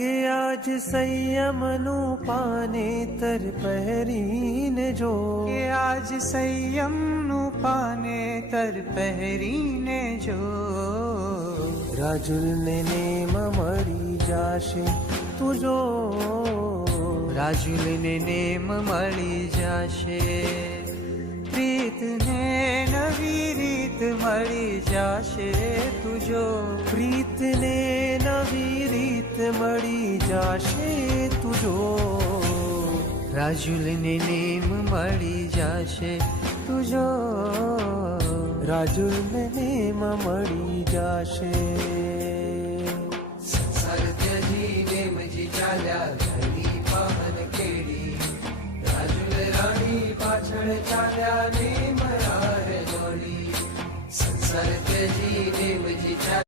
કે આજ સંયમનું પાનેતર પહેરીને જો, કે આજ સંયમનું પાનેતર પહેરીને જો, રાજુલને નેમ મળી જાશે તું જો, રાજુલને નેમ મળી જશે, પ્રીતને નવી રીત મળી જશે તુજો, પ્રીતને નવી રીત મળી જાશે તું જો, રાજુલને નેમ મળી જશે તુજો, રાજુલને નેમ મળી જાશે.